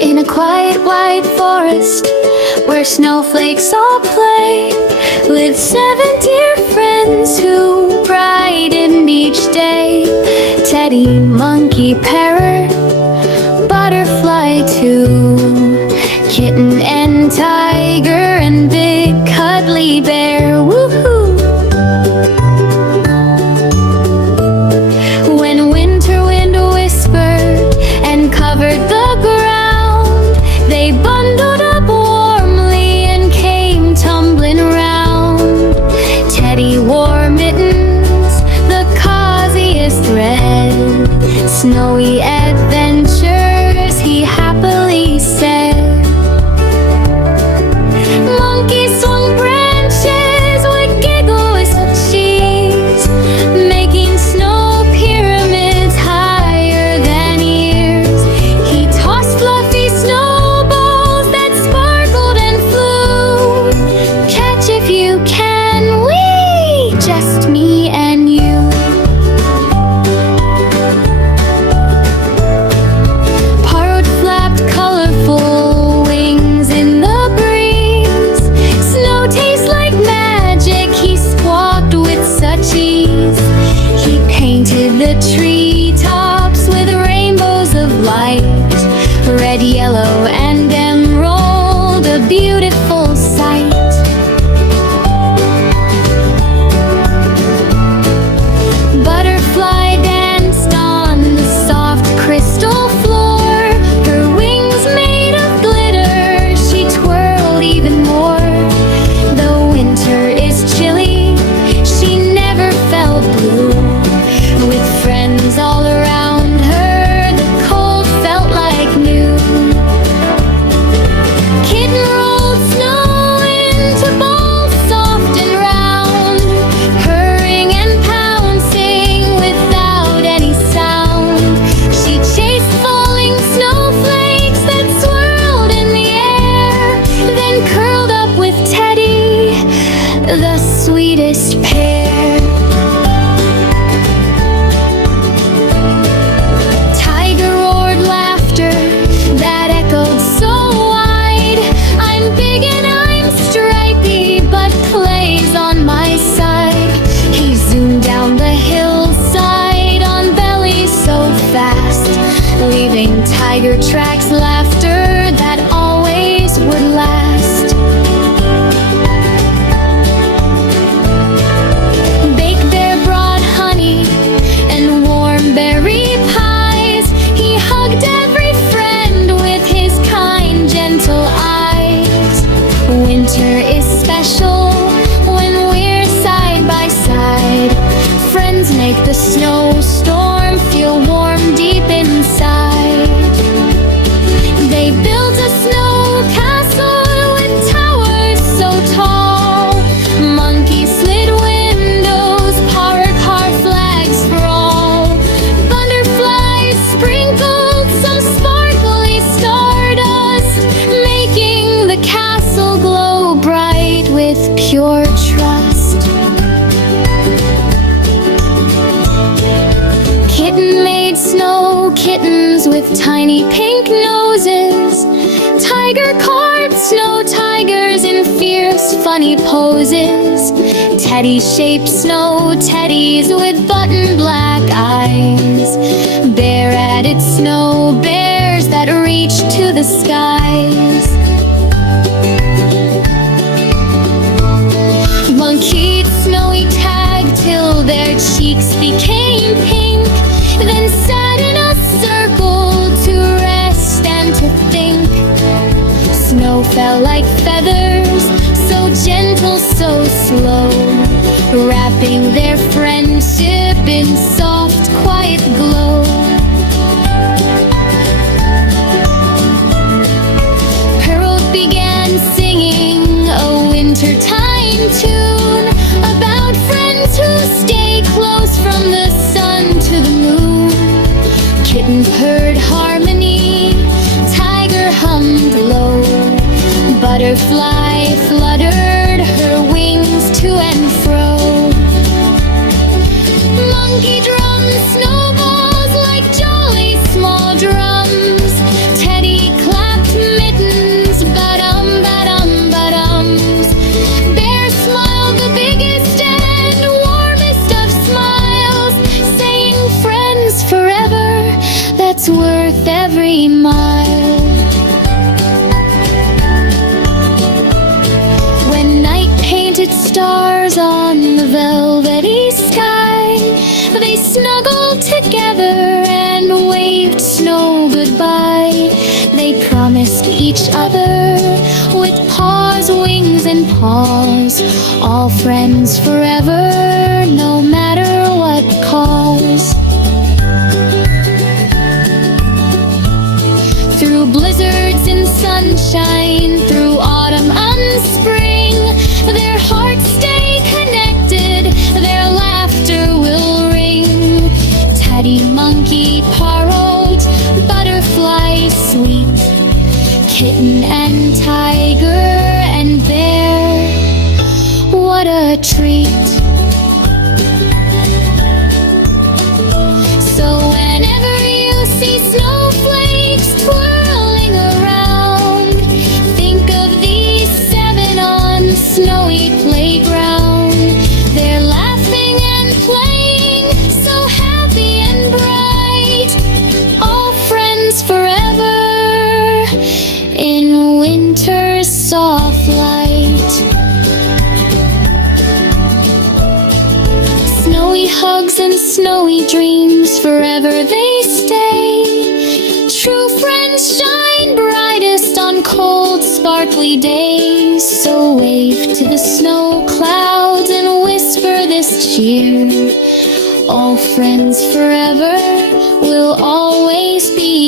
in a quiet white forest where snowflakes all play, lived 7 dear friends who brightened each day. Teddy, monkey, parrot, butterfly too, kitten and tiger and big cuddly bear. Woohoo! When winter wind whispered and covered the ground, they bundled up warmly and came tumbling round. Teddy wore mittens, the coziest red. Snowy adventures he happily said. Monkey swung branches with giggles of cheese, making snow pyramids higher than ears. He tossed fluffy snowballs that sparkled and flew. Catch if you can, wee, just me and you. Parrot flapped colorful wings in the breeze. Snow tastes like magic, he squawked with such ease. He painted the treetops with rainbows of light, red, yellow, and emerald, a beautiful sight. Butterfly danced on the soft crystal floor. Her wings made of glitter, she twirled even more. Though winter is chilly, she never felt blue. With friends all around her, the cold felt like new. Kitten rolled snow into balls soft and round, purring and pouncing without any sound. She chased falling snowflakes that swirled in the air, then curled up with Teddy, the sweetest pair. Tiger roared laughter that echoed so wide. I'm big and I'm stripy, but play's on my side. He zoomed down the hillside on belly so fast, leaving tiger tracks, laughter that always would last. Baked bear brought honey and warm berry pies. He hugged every friend with his kind, gentle eyes. Winter is special when we're side by side. Friends make the snowstorm feel warm deep inside. They built a snow castle with towers so tall. Monkey slid windows, parrot car flags sprawl. Butterflies sprinkled some sparkly stardust, making the castle glow bright with pure trust. Kitten made snow kittens with tiny pink noses. Tiger carved snow tigers in fierce, funny poses. Teddy shaped snow teddies with button black eyes. Bear added snow bears that reached to the skies. Monkeyed snowy tag till their cheeks became pink, then sat in a circle to rest and to think. Snow fell like feathers, so gentle, so slow, wrapping their friendship in soft, quiet glow. Parrot began singing a wintertime tune about friends who stay close from the sun to the moon. Kitten purred harmony, tiger hummed low. Butterfly fluttered her wings to and fro. Monkey drummed snowballs like jolly small drums. Teddy clapped smile. When night painted stars on the velvety sky, they snuggled together and waved snow goodbye. They promised each other with paws, wings, and paws, all friends forever, no matter what cause. Through blizzards and sunshine, through autumn and spring, their hearts stay connected, their laughter will ring. Teddy, monkey, parrot, butterfly, sweet, kitten and tiger and bear, what a treat. So whenever you see snowflakes twirling around, think of these 7 on snowy playground. They're laughing and playing, so happy and bright, all friends forever in winter's soft light. Snowy hugs and snowy dreams, forever they stay. True friends shine brightest on cold, sparkly days. So wave to the snow clouds and whisper this cheer: all friends forever will always be